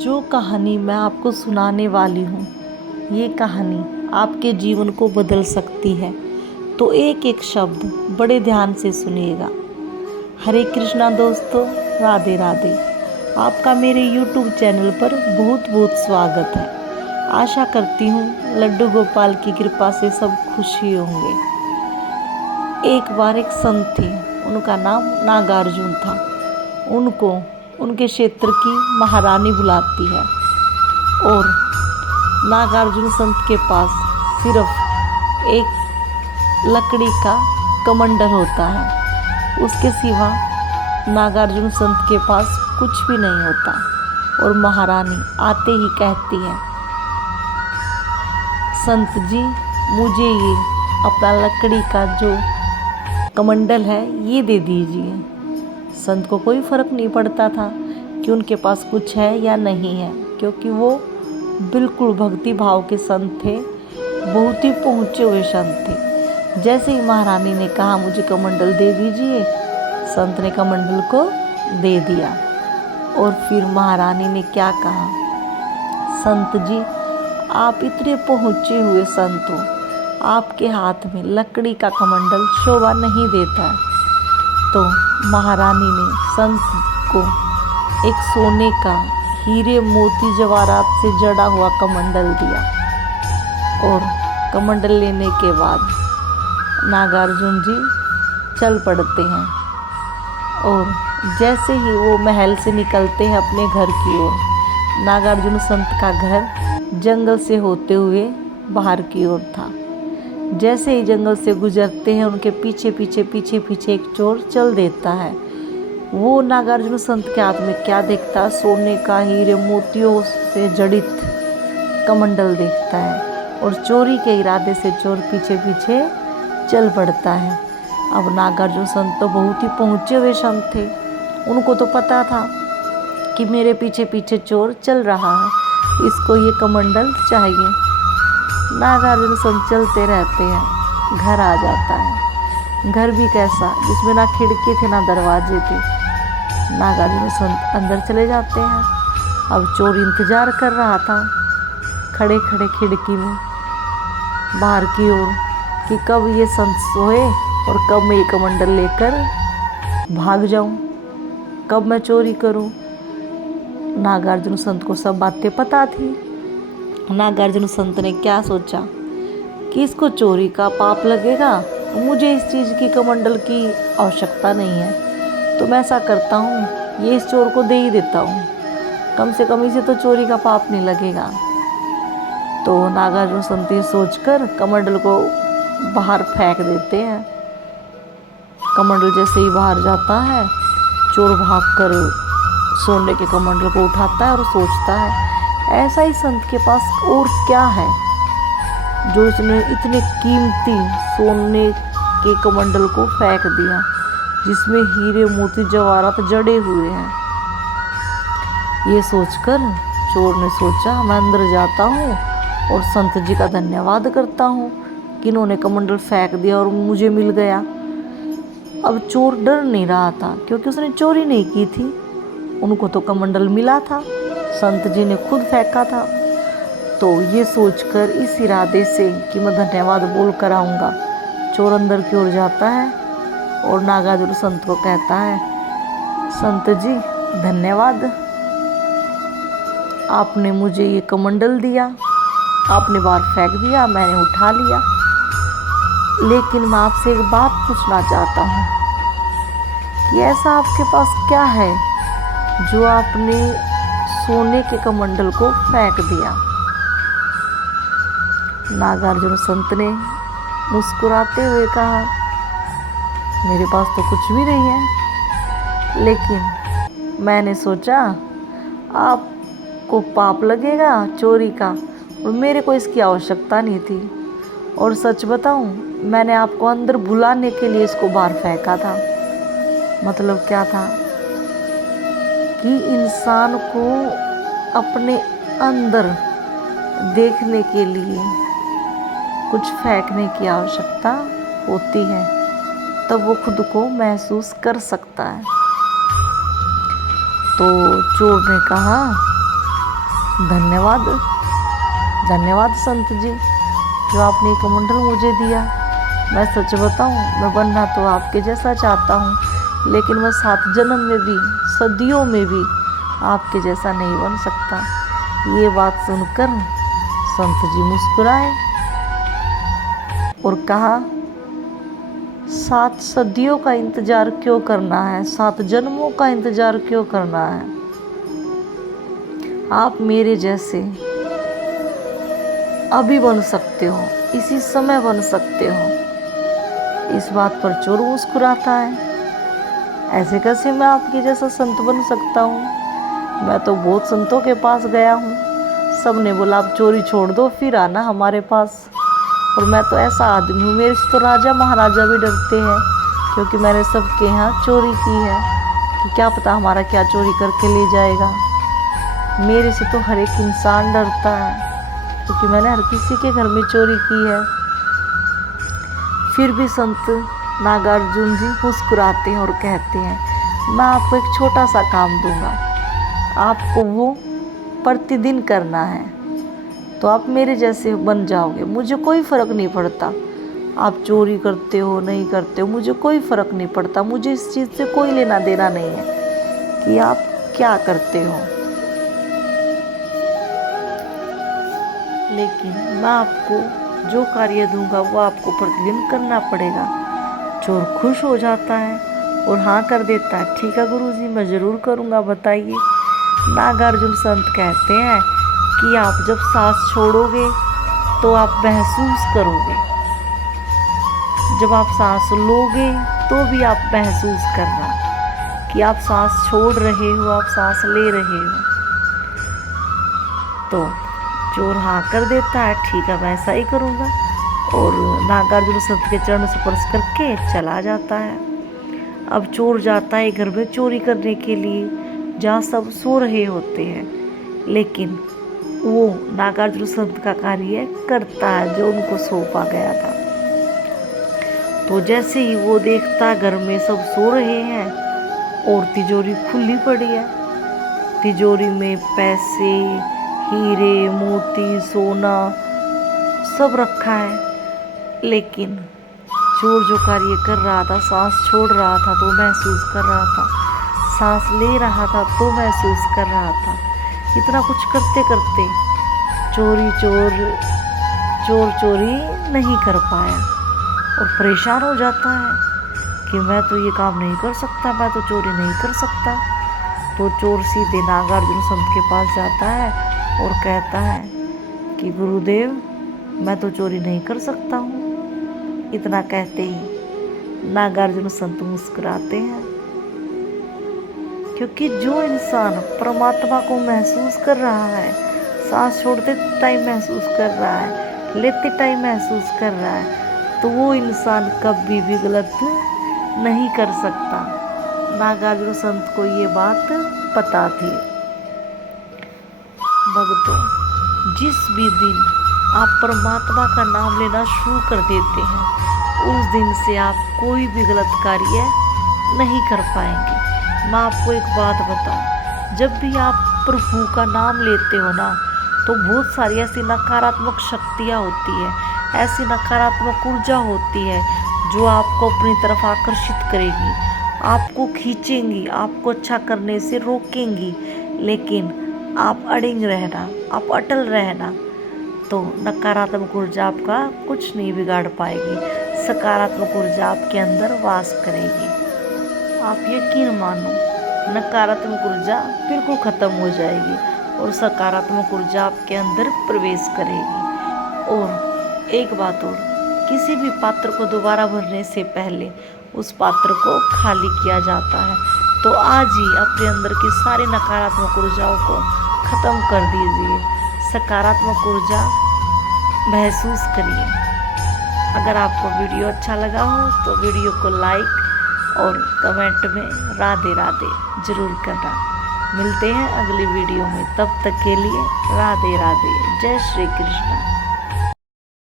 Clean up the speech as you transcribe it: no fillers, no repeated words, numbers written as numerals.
जो कहानी मैं आपको सुनाने वाली हूँ, ये कहानी आपके जीवन को बदल सकती है। तो एक एक शब्द बड़े ध्यान से सुनिएगा। हरे कृष्णा दोस्तों, राधे राधे। आपका मेरे YouTube चैनल पर बहुत बहुत स्वागत है। आशा करती हूँ लड्डू गोपाल की कृपा से सब खुशी होंगे। एक बार एक संत थे, उनका नाम नागार्जुन था। उनको उनके क्षेत्र की महारानी बुलाती है और नागार्जुन संत के पास सिर्फ एक लकड़ी का कमंडल होता है। उसके सिवा नागार्जुन संत के पास कुछ भी नहीं होता। और महारानी आते ही कहती है, संत जी, मुझे ये अपना लकड़ी का जो कमंडल है ये दे दीजिए। संत को कोई फ़र्क नहीं पड़ता था कि उनके पास कुछ है या नहीं है, क्योंकि वो बिल्कुल भक्ति भाव के संत थे, बहुत ही पहुँचे हुए संत थे। जैसे ही महारानी ने कहा मुझे कमंडल दे दीजिए, संत ने कमंडल को दे दिया। और फिर महारानी ने क्या कहा, संत जी, आप इतने पहुँचे हुए संत हो, आपके हाथ में लकड़ी का कमंडल शोभा नहीं देता है। तो महारानी ने संत को एक सोने का हीरे मोती जवाहरात से जड़ा हुआ कमंडल दिया। और कमंडल लेने के बाद नागार्जुन जी चल पड़ते हैं। और जैसे ही वो महल से निकलते हैं अपने घर की ओर, नागार्जुन संत का घर जंगल से होते हुए बाहर की ओर था। जैसे ही जंगल से गुजरते हैं, उनके पीछे पीछे एक चोर चल देता है। वो नागार्जुन संत के हाथ में क्या देखता है, सोने का हीरे मोतियों से जड़ित कमंडल देखता है। और चोरी के इरादे से चोर पीछे पीछे चल पड़ता है। अब नागार्जुन संत तो बहुत ही पहुँचे हुए संत थे। उनको तो पता था कि मेरे पीछे पीछे चोर चल रहा है, इसको ये कमंडल चाहिए। नागार्जुन संत चलते रहते हैं, घर आ जाता है। घर भी कैसा, जिसमें ना खिड़की थे ना दरवाजे थे। नागार्जुन संत अंदर चले जाते हैं। अब चोर इंतजार कर रहा था खड़े खड़े खिड़की में बाहर की ओर कि कब ये संत सोए और कब मैं ये कमंडल लेकर भाग जाऊं, कब मैं चोरी करूं। नागार्जुन संत को सब बातें पता थी। नागार्जुन संत ने क्या सोचा कि इसको चोरी का पाप लगेगा, मुझे इस चीज़ की कमंडल की आवश्यकता नहीं है, तो मैं ऐसा करता हूँ, ये इस चोर को दे ही देता हूँ, कम से कम इसे तो चोरी का पाप नहीं लगेगा। तो नागार्जुन संत ये सोचकर कमंडल को बाहर फेंक देते हैं। कमंडल जैसे ही बाहर जाता है, चोर भागकर सोने के कमंडल को उठाता है और सोचता है, ऐसा ही संत के पास और क्या है जो उसने इतने कीमती सोने के कमंडल को फेंक दिया, जिसमें हीरे मोती जवाहरात जड़े हुए हैं। ये सोचकर चोर ने सोचा, मैं अंदर जाता हूँ और संत जी का धन्यवाद करता हूँ कि इन्होंने कमंडल फेंक दिया और मुझे मिल गया। अब चोर डर नहीं रहा था, क्योंकि उसने चोरी नहीं की थी, उनको तो कमंडल मिला था, संत जी ने खुद फेंका था। तो ये सोचकर इस इरादे से कि मैं धन्यवाद बोल कर आऊँगा, चोर अंदर की ओर जाता है और नागार्जुन संत को कहता है, संत जी धन्यवाद, आपने मुझे ये कमंडल दिया, आपने बाहर फेंक दिया, मैंने उठा लिया, लेकिन मैं आपसे एक बात पूछना चाहता हूँ कि ऐसा आपके पास क्या है जो आपने सोने के कमंडल को फेंक दिया। नागार्जुन संत ने मुस्कुराते हुए कहा, मेरे पास तो कुछ भी नहीं है, लेकिन मैंने सोचा आपको पाप लगेगा चोरी का, और मेरे को इसकी आवश्यकता नहीं थी। और सच बताऊं, मैंने आपको अंदर बुलाने के लिए इसको बाहर फेंका था। मतलब क्या था कि इंसान को अपने अंदर देखने के लिए कुछ फेंकने की आवश्यकता होती है, तब वो खुद को महसूस कर सकता है। तो चोर ने कहा, धन्यवाद, धन्यवाद संत जी, जो आपने कमंडल मुझे दिया। मैं सच बताऊं, मैं बनना तो आपके जैसा चाहता हूँ, लेकिन मैं 7 जन्म में भी, सदियों में भी आपके जैसा नहीं बन सकता। ये बात सुनकर संत जी मुस्कुराए और कहा, 7 सदियों का इंतजार क्यों करना है, 7 जन्मों का इंतजार क्यों करना है। आप मेरे जैसे अभी बन सकते हो, इसी समय बन सकते हो। इस बात पर चोर मुस्कुराता है, ऐसे कैसे मैं आपके जैसा संत बन सकता हूँ। मैं तो बहुत संतों के पास गया हूँ, सब ने बोला आप चोरी छोड़ दो फिर आना हमारे पास। और मैं तो ऐसा आदमी हूँ, मेरे से तो राजा महाराजा भी डरते हैं, क्योंकि मैंने सबके यहाँ चोरी की है कि क्या पता हमारा क्या चोरी करके ले जाएगा। मेरे से तो हर एक इंसान डरता है, क्योंकि मैंने हर किसी के घर में चोरी की है। फिर भी संत नागार्जुन जी मुस्कुराते हैं और कहते हैं, मैं आपको एक छोटा सा काम दूंगा, आपको वो प्रतिदिन करना है तो आप मेरे जैसे बन जाओगे। मुझे कोई फ़र्क नहीं पड़ता आप चोरी करते हो नहीं करते हो, मुझे कोई फ़र्क नहीं पड़ता। मुझे इस चीज़ से कोई लेना देना नहीं है कि आप क्या करते हो, लेकिन मैं आपको जो कार्य दूंगा वो आपको प्रतिदिन करना पड़ेगा। चोर खुश हो जाता है और हाँ कर देता है, ठीक है गुरुजी मैं ज़रूर करूँगा, बताइए। नागार्जुन संत कहते हैं कि आप जब सांस छोड़ोगे तो आप महसूस करोगे, जब आप सांस लोगे तो भी आप महसूस करना कि आप सांस छोड़ रहे हो, आप सांस ले रहे हो। तो चोर हाँ कर देता है, ठीक है मैं ऐसा ही करूँगा, और नागार्जुन संत के चरण स्पर्श करके चला जाता है। अब चोर जाता है घर में चोरी करने के लिए, जहाँ सब सो रहे होते हैं, लेकिन वो नागार्जुन संत का कार्य करता है जो उनको सौंपा गया था। तो जैसे ही वो देखता घर में सब सो रहे हैं और तिजोरी खुली पड़ी है, तिजोरी में पैसे, हीरे, मोती, सोना सब रखा है, लेकिन चोर जो कार्य कर रहा था, सांस छोड़ रहा था तो महसूस कर रहा था, सांस ले रहा था तो महसूस कर रहा था। इतना कुछ करते करते चोर चोरी नहीं कर पाया और परेशान हो जाता है कि मैं तो ये काम नहीं कर सकता, मैं तो चोरी नहीं कर सकता। तो चोर सीधे नागार्जुन संत के पास जाता है और कहता है कि गुरुदेव मैं तो चोरी नहीं कर सकता हूँ। इतना कहते ही नागार्जुन संत मुस्कुराते हैं, क्योंकि जो इंसान परमात्मा को महसूस कर रहा है, सांस छोड़ते टाइम महसूस कर रहा है, लेते टाइम महसूस कर रहा है, तो वो इंसान कभी भी गलत नहीं कर सकता। नागार्जुन संत को ये बात पता थी। भक्तों, जिस भी दिन आप परमात्मा का नाम लेना शुरू कर देते हैं, उस दिन से आप कोई भी गलत कार्य नहीं कर पाएंगे। मैं आपको एक बात बताऊं, जब भी आप प्रभु का नाम लेते हो ना, तो बहुत सारी ऐसी नकारात्मक शक्तियाँ होती है, ऐसी नकारात्मक ऊर्जा होती है जो आपको अपनी तरफ आकर्षित करेगी, आपको खींचेंगी, आपको अच्छा करने से रोकेंगी। लेकिन आप अड़िग रहना, आप अटल रहना, तो नकारात्मक ऊर्जा आपका कुछ नहीं बिगाड़ पाएगी, सकारात्मक ऊर्जा आपके अंदर वास करेगी। आप यकीन मानो, नकारात्मक ऊर्जा बिल्कुल ख़त्म हो जाएगी और सकारात्मक ऊर्जा आपके अंदर प्रवेश करेगी। और एक बात और, किसी भी पात्र को दोबारा भरने से पहले उस पात्र को खाली किया जाता है। तो आज ही अपने अंदर की सारी नकारात्मक ऊर्जाओं को ख़त्म कर दीजिए, सकारात्मक ऊर्जा महसूस करिए। अगर आपको वीडियो अच्छा लगा हो तो वीडियो को लाइक और कमेंट में राधे राधे ज़रूर करना। मिलते हैं अगली वीडियो में, तब तक के लिए राधे राधे, जय श्री कृष्ण।